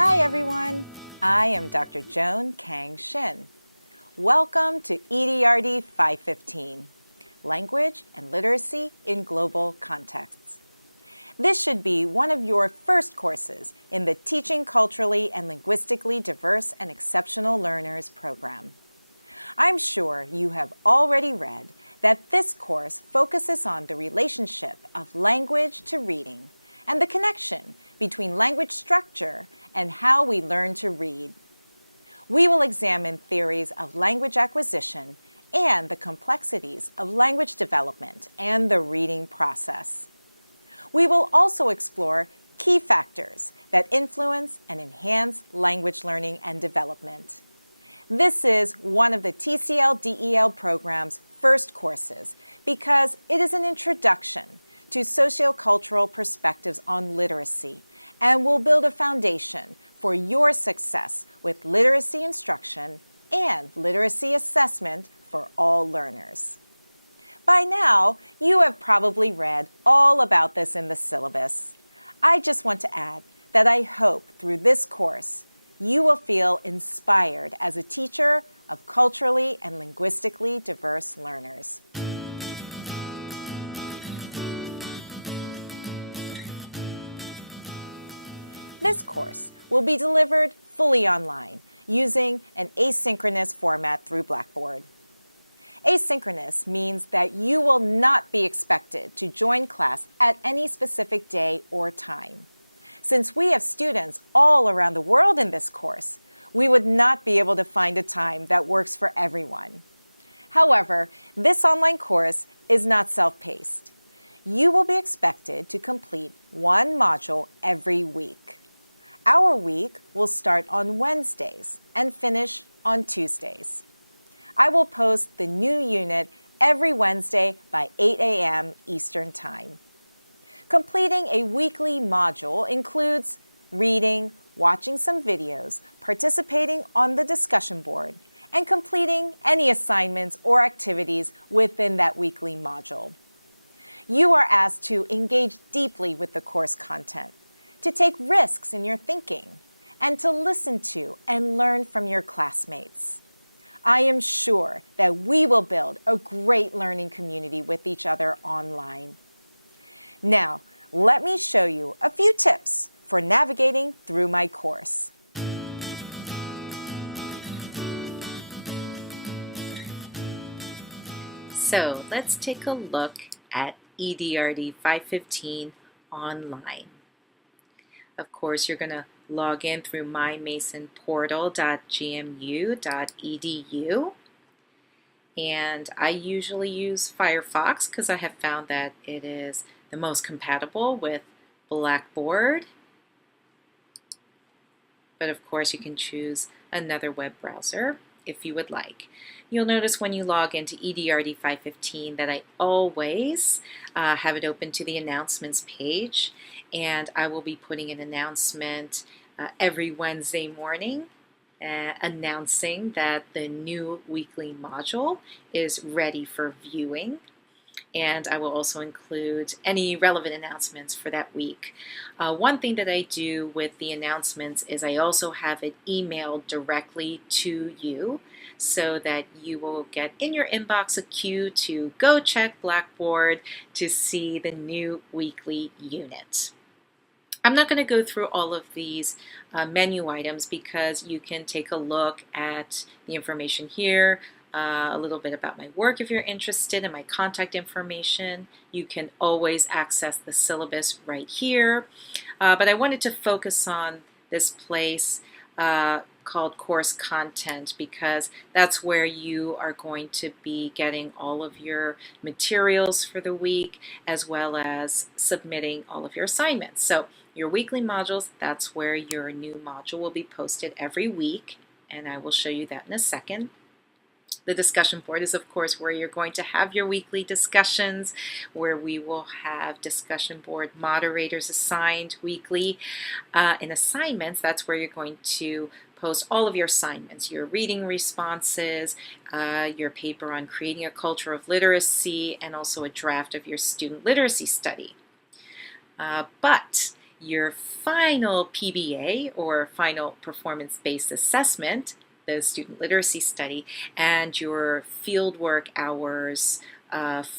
Hi everyone, I am Dr. Joan Kang Shin. Welcome to EDRD 515, Language and Literacy in Global Contexts. This should be one of your first courses in the Teaching Culturally and Linguistically Diverse and Exceptional Learners program. I'm sure you have already read that this course focuses on the relationship of language to reading and the connection between language structure and how we learn to read. We will examine theories of language acquisition and the complexities of language development and the reading process. We will also explore key factors that influence and enhance language learning and development. This is one of the TCL-DEL program's first courses because it is an introduction to sociocultural perspectives on literacy and will build a foundation for your success with literacy instruction and literacy assessment for all learners. By now, you have probably read all about this in the syllabus. I just want to add that I hope through this course, you will feel inspired as a teacher of culturally and linguistically diverse learners. This course will be delivered fully online using an asynchronous format through Blackboard. Asynchronous means that you will not be expected to join class at any specific day or time. Since we have students all around the world in this course, we would not be able to find a time that works for everyone. However, this online course is not self-paced. You will be expected to complete one module every week. Our week will start on Wednesdays and finish on Tuesdays. I will post the new unit every Wednesday by 8 a.m. Eastern Time. Completing a weekly module includes reading, watching some videos, participating on the discussion board, and completing any assignments or activities within that weekly module. You are asked to engage deeply with the course content, to take risks in your thinking, and to listen to and learn from your classmates. I am sure that we will build a great learning community with each other online. Now, let me show you a few tips for navigating through my course. So let's take a look at EDRD 515 online. Of course, you're going to log in through mymasonportal.gmu.edu. And I usually use Firefox because I have found that it is the most compatible with Blackboard. But of course, you can choose another web browser if you would like. You'll notice when you log into EDRD 515 that I always have it open to the announcements page, and I will be putting an announcement every Wednesday morning announcing that the new weekly module is ready for viewing. And I will also include any relevant announcements for that week. One thing that I do with the announcements is I also have it emailed directly to you so that you will get in your inbox a cue to go check Blackboard to see the new weekly unit. I'm not going to go through all of these menu items because you can take a look at the information here, a little bit about my work if you're interested in my contact information. You can always access the syllabus right here. But I wanted to focus on this place called course content because that's where you are going to be getting all of your materials for the week as well as submitting all of your assignments. So your weekly modules, that's where your new module will be posted every week, and I will show you that in a second. The discussion board is, of course, where you're going to have your weekly discussions, where we will have discussion board moderators assigned weekly. In assignments, that's where you're going to post all of your assignments, your reading responses, your paper on creating a culture of literacy, and also a draft of your student literacy study. But your final PBA, or final performance-based assessment, the student literacy study, and your fieldwork hours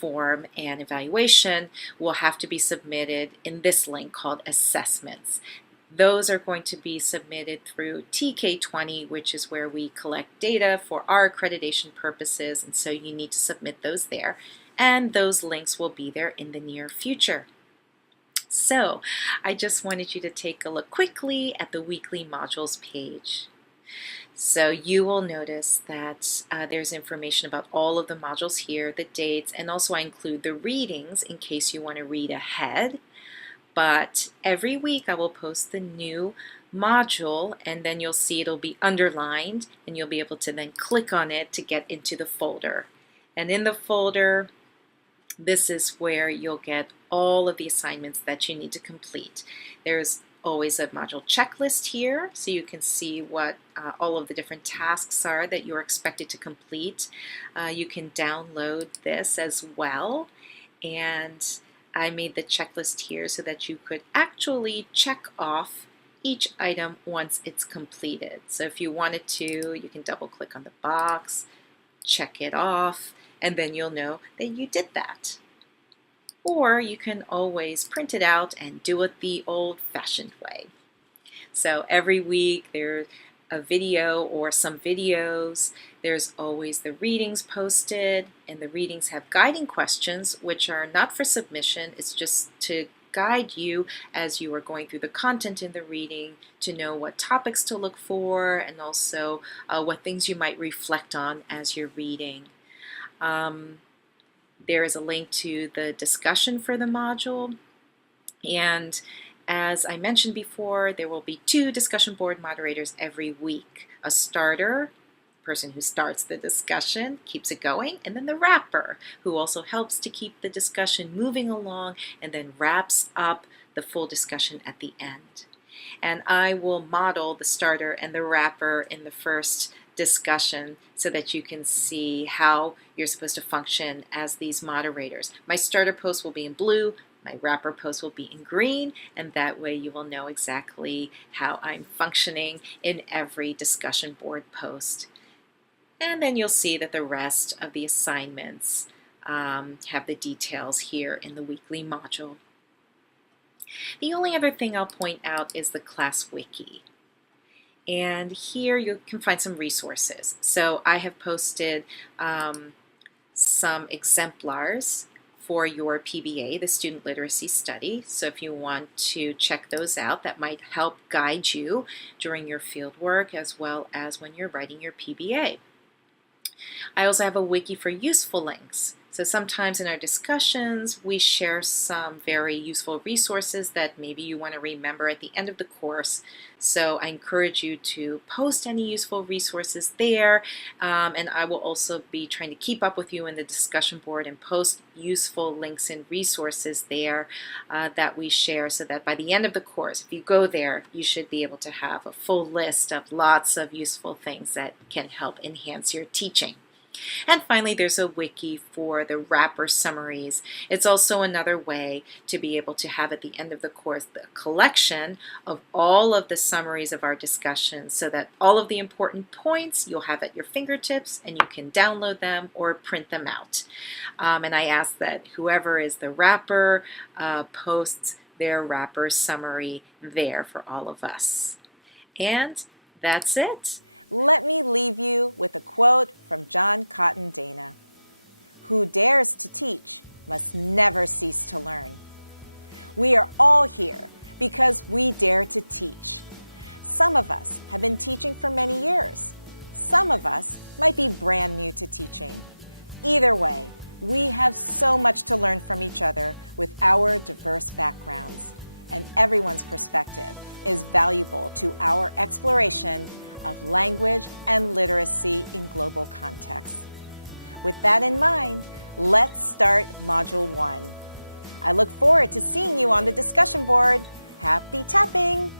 form and evaluation will have to be submitted in this link called assessments. Those are going to be submitted through TK20, which is where we collect data for our accreditation purposes, and so you need to submit those there. And those links will be there in the near future. So I just wanted you to take a look quickly at the weekly modules page. So you will notice that there's information about all of the modules here, the dates, and also I include the readings in case you want to read ahead. But every week I will post the new module, and then you'll see it'll be underlined, and you'll be able to then click on it to get into the folder. And in the folder, this is where you'll get all of the assignments that you need to complete. There's always a module checklist here, so you can see what all of the different tasks are that you're expected to complete. You can download this as well, and I made the checklist here so that you could actually check off each item once it's completed. So if you wanted to, you can double click on the box, check it off, and then you'll know that you did that. Or you can always print it out and do it the old-fashioned way. So every week there's a video or some videos. There's always the readings posted, and the readings have guiding questions, which are not for submission. It's just to guide you as you are going through the content in the reading to know what topics to look for, and also what things you might reflect on as you're reading. There is a link to the discussion for the module, and as I mentioned before, there will be 2 discussion board moderators every week. A starter, person who starts the discussion, keeps it going, and then the wrapper, who also helps to keep the discussion moving along and then wraps up the full discussion at the end. And I will model the starter and the wrapper in the first discussion so that you can see how you're supposed to function as these moderators. My starter post will be in blue, my wrapper post will be in green, and that way you will know exactly how I'm functioning in every discussion board post. And then you'll see that the rest of the assignments have the details here in the weekly module. The only other thing I'll point out is the class wiki. And here you can find some resources. So I have posted some exemplars for your PBA, the Student Literacy Study. So if you want to check those out, that might help guide you during your field work as well as when you're writing your PBA. I also have a wiki for useful links. So sometimes in our discussions, we share some very useful resources that maybe you want to remember at the end of the course. So I encourage you to post any useful resources there, and I will also be trying to keep up with you in the discussion board and post useful links and resources there that we share, so that by the end of the course, if you go there, you should be able to have a full list of lots of useful things that can help enhance your teaching. And finally, there's a wiki for the wrapper summaries. It's also another way to be able to have at the end of the course the collection of all of the summaries of our discussions, so that all of the important points you'll have at your fingertips and you can download them or print them out. And I ask that whoever is the wrapper posts their wrapper summary there for all of us. And that's it. Let me leave you with a quote from John Cotton Dana. "Who dares to teach must never cease to learn." We are all here because we dare to teach. Some of us have been teaching for many years. Some of us might be brand new to teaching. Either way, we have so much to learn from each other with our diverse backgrounds, and everyone's perspective is valuable to our exploration of language and literacy in global contexts. With that in mind, let's start Module 1. I look forward to seeing you on the discussion board. Happy tapping!